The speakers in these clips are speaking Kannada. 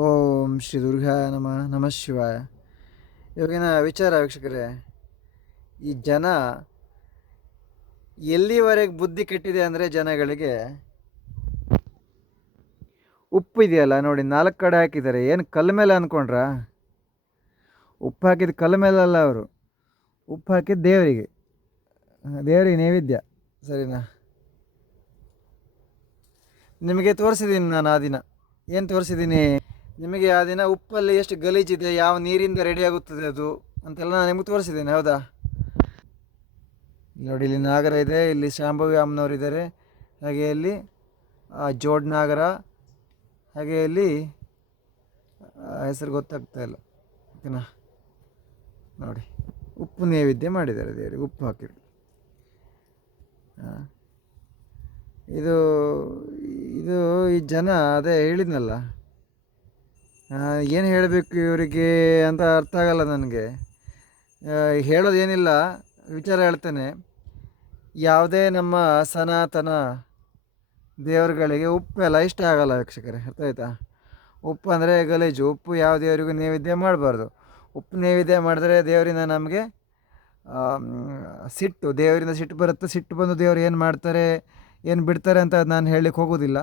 ಓಂ ಶ್ರೀ ದುರ್ಗಾ ನಮಃ ಶಿವಾಯ. ಇವಾಗಿನ ವಿಚಾರ ವೀಕ್ಷಕರೇ, ಈ ಜನ ಎಲ್ಲಿವರೆಗೆ ಬುದ್ಧಿ ಕೆಟ್ಟಿದೆ ಅಂದರೆ ಜನಗಳಿಗೆ ಉಪ್ಪು ಇದೆಯಲ್ಲ ನೋಡಿ, 4 ಕಡೆ ಹಾಕಿದ್ದಾರೆ. ಏನು ಕಲ್ಲ ಮೇಲೆ ಅಂದ್ಕೊಂಡ್ರ? ಉಪ್ಪು ಹಾಕಿದ ಕಲ್ಲ ಮೇಲಲ್ಲ, ಅವರು ಉಪ್ಪು ಹಾಕಿದ ದೇವರಿಗೆ ನೈವೇದ್ಯ. ಸರಿನಾ? ನಿಮಗೆ ತೋರಿಸಿದ್ದೀನಿ ನಾನು ಆ ದಿನ. ಏನು ತೋರಿಸಿದ್ದೀನಿ ನಿಮಗೆ ಆ ದಿನ? ಉಪ್ಪಲ್ಲಿ ಎಷ್ಟು ಗಲೀಜಿದೆ, ಯಾವ ನೀರಿಂದ ರೆಡಿ ಆಗುತ್ತದೆ ಅದು ಅಂತೆಲ್ಲ ನಾನು ನಿಮಗೆ ತೋರಿಸಿದ್ದೀನಿ, ಹೌದಾ? ನೋಡಿ, ಇಲ್ಲಿ ನಾಗರ ಇದೆ, ಇಲ್ಲಿ ಶಾಂಭವಿ ಅಮ್ಮನವ್ರು ಇದ್ದಾರೆ, ಹಾಗೆ ಇಲ್ಲಿ ಜೋಡ್ ನಾಗರ, ಹಾಗೆ ಇಲ್ಲಿ ಹೆಸರು ಗೊತ್ತಾಗ್ತಾ ಇಲ್ಲ, ಓಕೆನಾ? ನೋಡಿ, ಉಪ್ಪು ನೈವೇದ್ಯ ಮಾಡಿದ್ದಾರೆ ದೇವರಿಗೆ, ಉಪ್ಪು ಹಾಕಿದ್ರು. ಇದು ಇದು ಈ ಜನ ಅದೇ ಹೇಳಿದ್ನಲ್ಲ, ಏನು ಹೇಳಬೇಕು ಇವರಿಗೆ ಅಂತ ಅರ್ಥ ಆಗಲ್ಲ ನನಗೆ. ಹೇಳೋದೇನಿಲ್ಲ, ವಿಚಾರ ಹೇಳ್ತೇನೆ. ಯಾವುದೇ ನಮ್ಮ ಸನಾತನ ದೇವರುಗಳಿಗೆ ಉಪ್ಪೆಲ್ಲ ಇಷ್ಟ ಆಗಲ್ಲ ವೀಕ್ಷಕರೇ, ಅರ್ಥ ಆಯ್ತಾ? ಉಪ್ಪು ಅಂದರೆ ಗಲೀಜು. ಉಪ್ಪು ಯಾವ ದೇವರಿಗೂ ನೈವೇದ್ಯ ಮಾಡಬಾರ್ದು. ಉಪ್ಪು ನೈವೇದ್ಯ ಮಾಡಿದ್ರೆ ದೇವರಿಂದ ನಮಗೆ ಸಿಟ್ಟು, ದೇವರಿಂದ ಸಿಟ್ಟು ಬರುತ್ತೆ. ಸಿಟ್ಟು ಬಂದು ದೇವರು ಏನು ಮಾಡ್ತಾರೆ, ಏನು ಬಿಡ್ತಾರೆ ಅಂತ ನಾನು ಹೇಳಲಿಕ್ಕೆ ಹೋಗೋದಿಲ್ಲ.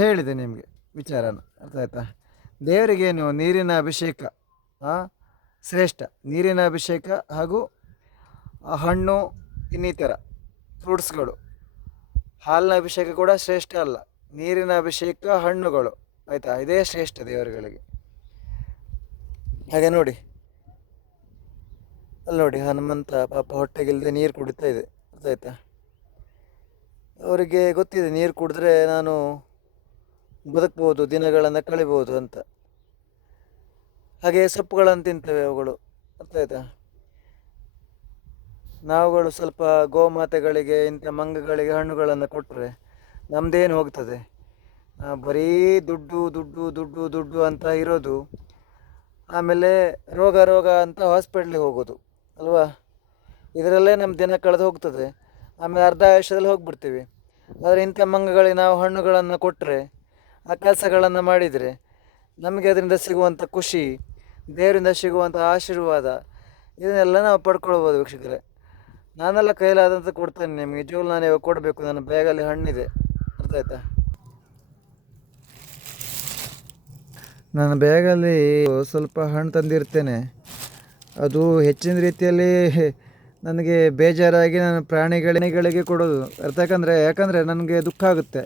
ಹೇಳಿದೆ ನಿಮಗೆ ವಿಚಾರನ, ಅರ್ಥ ಆಯ್ತಾ? ದೇವರಿಗೇನು ನೀರಿನ ಅಭಿಷೇಕ ಶ್ರೇಷ್ಠ. ನೀರಿನ ಅಭಿಷೇಕ ಹಾಗೂ ಹಣ್ಣು ಇನ್ನಿತರ ಫ್ರೂಟ್ಸ್ಗಳು. ಹಾಲಿನ ಅಭಿಷೇಕ ಕೂಡ ಶ್ರೇಷ್ಠ ಅಲ್ಲ, ನೀರಿನ ಅಭಿಷೇಕ, ಹಣ್ಣುಗಳು, ಆಯಿತಾ? ಇದೇ ಶ್ರೇಷ್ಠ ದೇವರುಗಳಿಗೆ. ಹಾಗೆ ನೋಡಿ, ಅಲ್ಲಿ ನೋಡಿ, ಹನುಮಂತ ಪಾಪ ಹೊಟ್ಟೆಗಿಲ್ಲದೆ ನೀರು ಕುಡಿತಾ ಇದೆ, ಅರ್ಥ ಆಯ್ತಾ? ಅವರಿಗೆ ಗೊತ್ತಿದೆ, ನೀರು ಕುಡಿದ್ರೆ ನಾನು ಬದುಕ್ಬೋದು, ದಿನಗಳನ್ನು ಕಳಿಬೋದು ಅಂತ. ಹಾಗೆ ಸೊಪ್ಪುಗಳನ್ನು ತಿಂತವೆ ಅವುಗಳು, ಅರ್ಥ ಆಯ್ತಾ? ನಾವುಗಳು ಸ್ವಲ್ಪ ಗೋಮಾತೆಗಳಿಗೆ, ಇಂಥ ಮಂಗಗಳಿಗೆ ಹಣ್ಣುಗಳನ್ನು ಕೊಟ್ಟರೆ ನಮ್ಮದೇನು ಹೋಗ್ತದೆ? ಬರೀ ದುಡ್ಡು ದುಡ್ಡು ದುಡ್ಡು ದುಡ್ಡು ಅಂತ ಇರೋದು. ಆಮೇಲೆ ರೋಗ ಅಂತ ಹಾಸ್ಪಿಟ್ಲಿಗೆ ಹೋಗೋದು, ಅಲ್ವಾ? ಇದರಲ್ಲೇ ನಮ್ಮ ದಿನ ಕಳೆದು ಹೋಗ್ತದೆ. ಆಮೇಲೆ ಅರ್ಧ ಆಯುಷ್ಯದಲ್ಲಿ ಹೋಗ್ಬಿಡ್ತೀವಿ. ಆದರೆ ಇಂಥ ಮಂಗಗಳಿಗೆ ನಾವು ಹಣ್ಣುಗಳನ್ನು ಕೊಟ್ಟರೆ, ಆ ಕೆಲಸಗಳನ್ನು ಮಾಡಿದರೆ ನಮಗೆ ಅದರಿಂದ ಸಿಗುವಂಥ ಖುಷಿ, ದೇವರಿಂದ ಸಿಗುವಂಥ ಆಶೀರ್ವಾದ, ಇದನ್ನೆಲ್ಲ ನಾವು ಪಡ್ಕೊಳ್ಬೋದು ವೀಕ್ಷಕರೇ. ನಾನೆಲ್ಲ ಕೈಲಾದಂಥ ಕೊಡ್ತೇನೆ ನಿಮಗೆ. ನಿಜವಾಗ್ಲೂ ನಾನು ಇವಾಗ ಕೊಡಬೇಕು, ನನ್ನ ಬ್ಯಾಗಲ್ಲಿ ಹಣ್ಣಿದೆ, ಅರ್ಥ ಆಯ್ತಾ? ನನ್ನ ಬ್ಯಾಗಲ್ಲಿ ಸ್ವಲ್ಪ ಹಣ್ಣು ತಂದಿರ್ತೇನೆ. ಅದು ಹೆಚ್ಚಿನ ರೀತಿಯಲ್ಲಿ ನನಗೆ ಬೇಜಾರಾಗಿ ನಾನು ಪ್ರಾಣಿಗಳಿಗೆ ಕೊಡೋದು. ಯಾಕಂದರೆ ನನಗೆ ದುಃಖ ಆಗುತ್ತೆ.